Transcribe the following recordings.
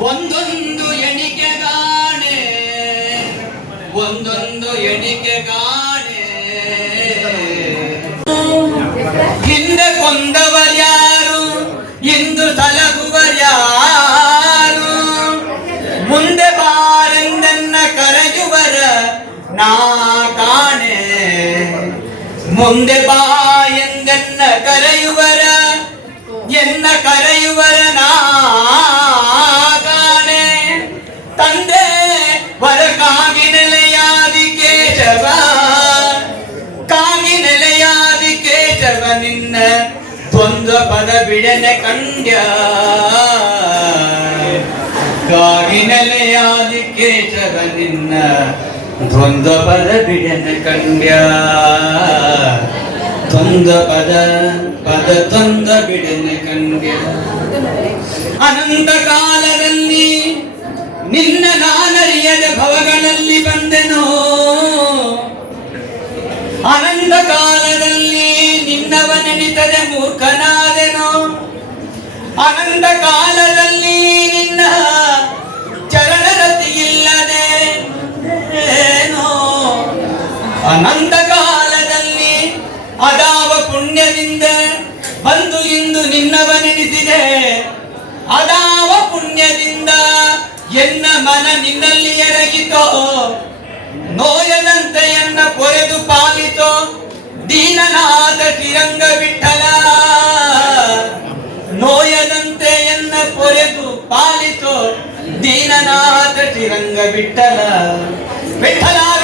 ಒಂದೊಂದು ಎಣಿಕೆಗಾಣೆ ಒಂದೊಂದು ಎಣಿಕೆಗಾಣೆ ಹಿಂದೆ ಕೊಂದವರ್ಯಾರು ಇಂದು ತಲಗುವರ್ಯಾರು ಮುಂದೆ ಬಾರೆಂದನ್ನ ಕರೆಯುವರ ನಾ ಕಾಣೆ. ಮುಂದೆ ಬಾ ಎನ್ನ ಕರೆಯುವರ ನಾ ಕಾಣೆ ತಂದೆ ವರಕಾಗಿ ನೆಲೆಯಾದಿ ಕೇಶವ ಕಾಗಿ ನೆಲೆಯಾದಿ ಕೇಶವ ನಿನ್ನ ದ್ವಂದ್ವ ಪದ ಬಿಡನೆ ಕಂಡ್ಯ ಕಾಗಿ ನೆಲೆಯಾದಿ ಕೇಶವ ನಿನ್ನ ದ್ವಂದ್ವ ಪದ ಬಿಡನೆ ಕಂಡ್ಯ ದ್ವಂದ್ವ ಪದ ಪದ ತಂದ ಬಿಡನೆ ಕಂಡೆ. ಅನಂತ ಕಾಲದಲ್ಲಿ ನಿನ್ನ ನಾನರಿಯದ ಭವಗಳಲ್ಲಿ ಬಂದೆನೋ. ಅನಂತ ಕಾಲದಲ್ಲಿ ನಿನ್ನವ ನೆನಿತದೆ ಮೂರ್ಖನಾದೆನೋ. ಅನಂತ ಕಾಲದಲ್ಲಿ ನಿನ್ನ ಚರಣರತಿ ಇಲ್ಲದೆ ಅನಂತ ಕಾಲದಲ್ಲಿ ಅದಾವ ಪುಣ್ಯದಿಂದ ಬಂದು ಇಂದು ನಿನ್ನವನೆನಿಸಿದೆ. ಅದಾವ ಪುಣ್ಯದಿಂದ ಎನ್ನ ಮನ ನಿನ್ನಲ್ಲಿ ಎರಗಿತೋ. ನೋಯದಂತೆ ಎನ್ನ ಕೊರೆದು ಪಾಲಿತೋ. ದೀನನಾದ ತಿರಂಗ ಬಿಟ್ಟಲ ನೋಯದಂತೆ ಎನ್ನ ಕೊರೆದು ಪಾಲಿತೋ. ದೀನನಾದ ತಿರಂಗ ಬಿಟ್ಟಲ ವಿಠಲ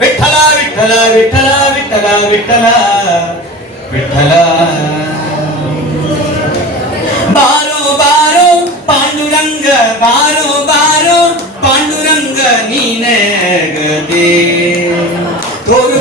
விட்டலா விட்டலா விட்டலா விட்டலா விட்டலா. விட்டலா. பாரோ பாரோ பாண்டுரங்க பாரோ பாரோ பாண்டுரங்க நீ நகதே. ஒரு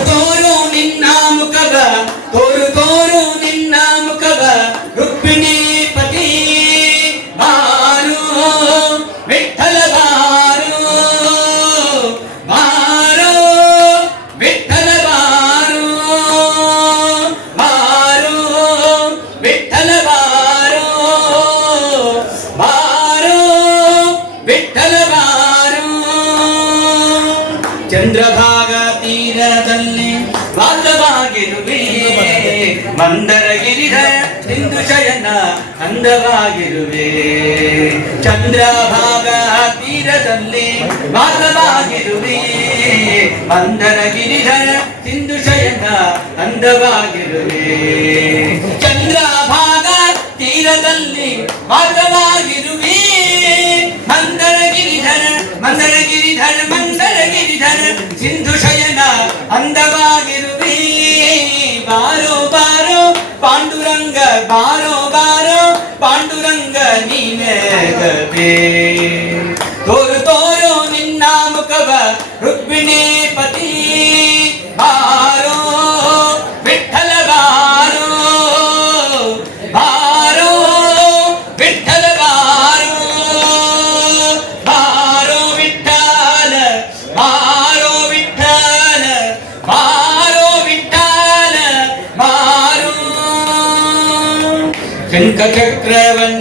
ವಿಠಲ ಬಾರೋ ಚಂದ್ರಭಾಗ ತೀರದಲ್ಲಿ ವಾಸವಾಗಿರುವೆ. ಮಂದರಗಿರಿದ ಸಿಂಧು ಶಯನ ಅಂದವಾಗಿರುವೆ. ಚಂದ್ರಭಾಗ ತೀರದಲ್ಲಿ ವಾಸವಾಗಿರುವೆ. ಮಂದರಗಿರಿಧರ ಸಿಂಧು ಶಯನ ಅಂದವಾಗಿರುವೆ. ಚಂದ್ರಭಾಗ ತೀರದಲ್ಲಿ ವಾಸವಾಗಿರುವೆ ನೀನೇ ಗದೆ ತೋರು ತೋರು ನಿನ್ನ ಮುಖವ ರುಕ್ಮಿಣಿ ಪತಿ ಬಾರೋ ವಿಠಲ ಬಾರೋ ಬಾರೋ ವಿಠಲ ಬಾರೋ ಬಾರೋ ವಿಠಲ ಬಾರೋ ವಿಠಲ ಬಾರೋ ವಿಠಲ ಬಾರೋ ಶಂಖಚಕ್ರವನ್ನು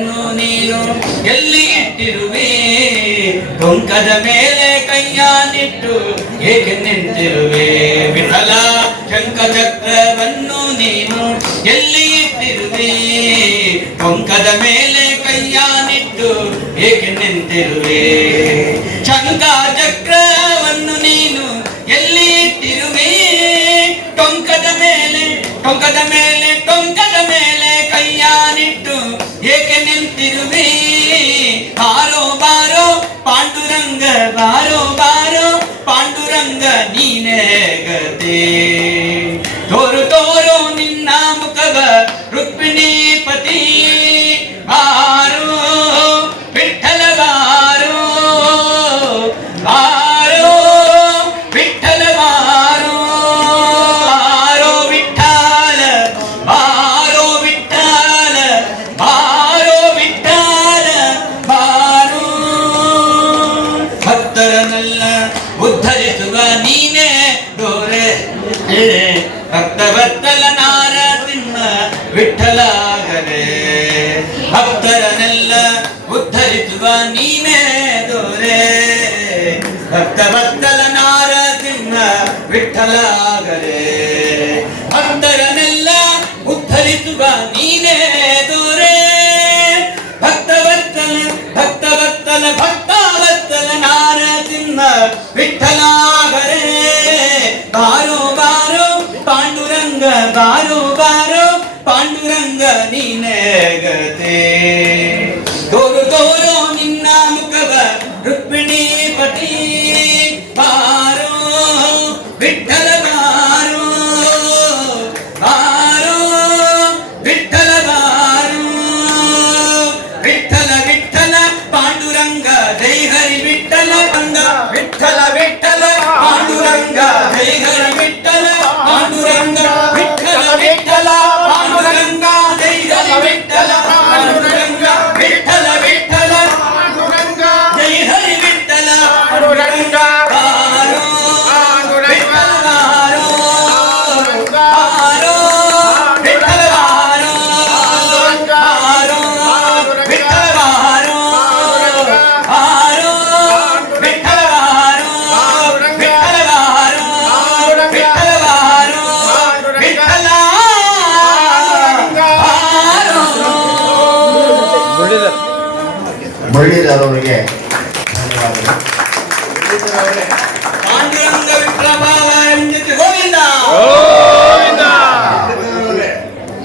ಟೊಂಕದ ಮೇಲೆ ಕೈಯಾನಿಟ್ಟು ಏಕೆ ನಿಂತಿರುವೆ? ವಿಫಲ ಶಂಕ ಚಕ್ರವನ್ನು ನೀನು ಎಲ್ಲಿ ಇಟ್ಟಿರುವೆ? ಟೊಂಕದ ಮೇಲೆ ಕೈಯಾನಿಟ್ಟು ಏಕೆ ನಿಂತಿರುವೆ? ಶಂಕ ಚಕ್ರವನ್ನು ನೀನು ಎಲ್ಲಿ ಇಟ್ಟಿರುವೆ? ಟೊಂಕದ ಮೇಲೆ ಟೊಂಕದ ಮೇಲೆ திருவே ஆரோ பாரோ பாண்டுரங்க பாரோ பாரோ பாண்டுರಂಗ ನೀನಗದೆ ತೋರು ತೋರು ನಿನ್ನ ಮುಖವ ರುಕ್ಮಿಣಿ ಪತಿ ವಿಠಲಾಗರೆ ಭಕ್ತರನ್ನೆಲ್ಲ ಉದ್ಧರಿಸುವ ನೀನೇ ದೊರೆ. ಭಕ್ತವತ್ತಲ ಭಕ್ತವತ್ತಲ ಭಕ್ತವತ್ಸಲ ನಾರಸಿಂಹ ವಿಠಲಾಗರೆ ಬಾರೋ ಬಾರೋ, ಪಾಂಡುರಂಗ, ಬಾರೋ ಬಾರೋ, ಪಾಂಡುರಂಗ ನೀನೇ ಗತೆ. ತೋರು, ತೋರೋ ಧನ್ಯವಾದಗಳು. ಬಾಲ ಎಂದಿತು ಗೋವಿಂದ.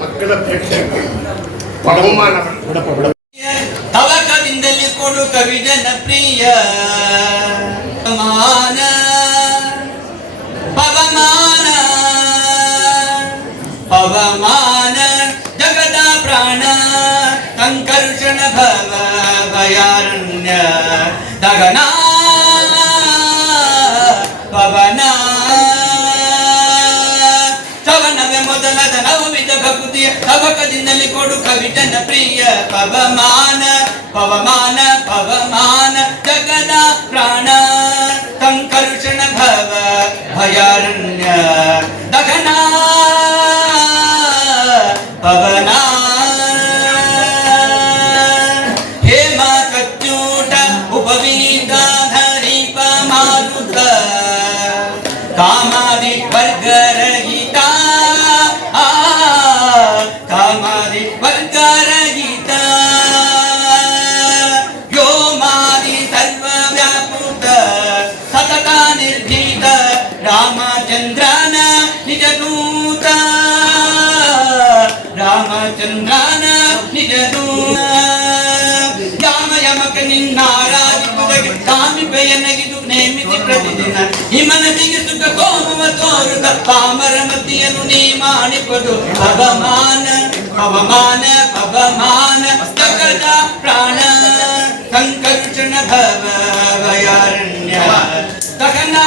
ಮಕ್ಕಳ ಪ್ರೇಕ್ಷಕ ಬಹುಮಾನ ಗಗನ ಪವನ ಸವನವೇ ಮೊದಲದ ನವವಿಧ ಭಕ್ತಿಯ ತವಕದಿಂದಲೇ ಕೊಡು ಕವಿತನ ಪ್ರಿಯ ಪವಮಾನ ಪವಮಾನ ಪವಮಾನ ನೇಮಿಸಿ ಪ್ರತಿದಿನ ಹಿಮನದಿಗೆ ಸುಖ ಕೋಮವ ತೋರುತ್ತ ಪಾಮರ ಮತಿಯನ್ನು ನೀ ಮಾಡಿಪದು ಪವಮಾನ ಪವಮಾನ ಪವಮಾನ ಜಗದ ಪ್ರಾಣ ಸಂಕರ್ಷಣ ಭವ ಭಯಾರಣ್ಯ ದಹನ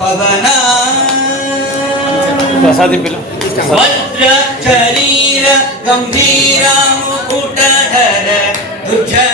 ಪವನ ವಜ್ರ ಶರೀರ ಗಂಭೀರ ಮುಕುಟಧರ ದುರ್ಜನ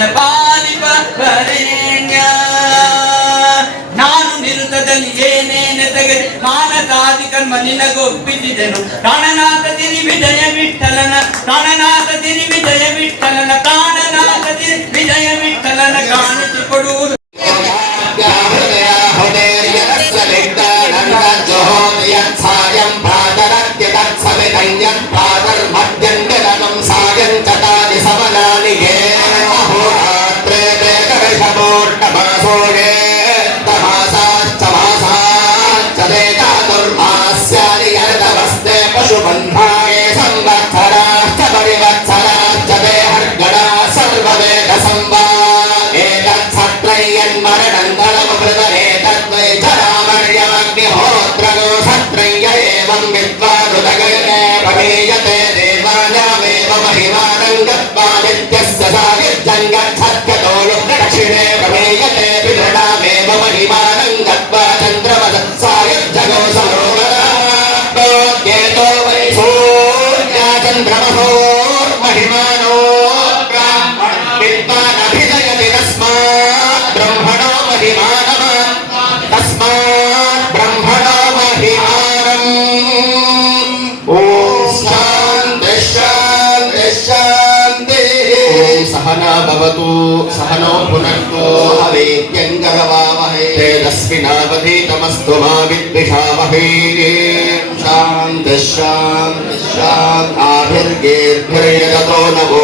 ನನ್ನ ಪಾಲಿಪ ಬರೆಂಗ ನಾನು ನಿರುತದಲ್ಲಿ ಏನೇನೆ ತೆಗೆದು ಮಾನಸಾದಿ ಕರ್ಮ ನಿನಗೊಪ್ಪಿಸಿದೆನು ಪ್ರಾಣನಾಥ ತಿರಿ ವಿಜಯ ವಿಠಲನ ಪ್ರಾಣನಾಥ ತಿರಿ ವಿಜಯ ವಿಠಲನ ಪ್ರಾಣನಾಥ ತಿರಿ ವಿಜಯ ವಿಠಲನ ಕಾಣಿಸಿಕೊಡುವುದು शान्तिः शान्तिः शान्तिर्गेर्भिर्यजतो नभो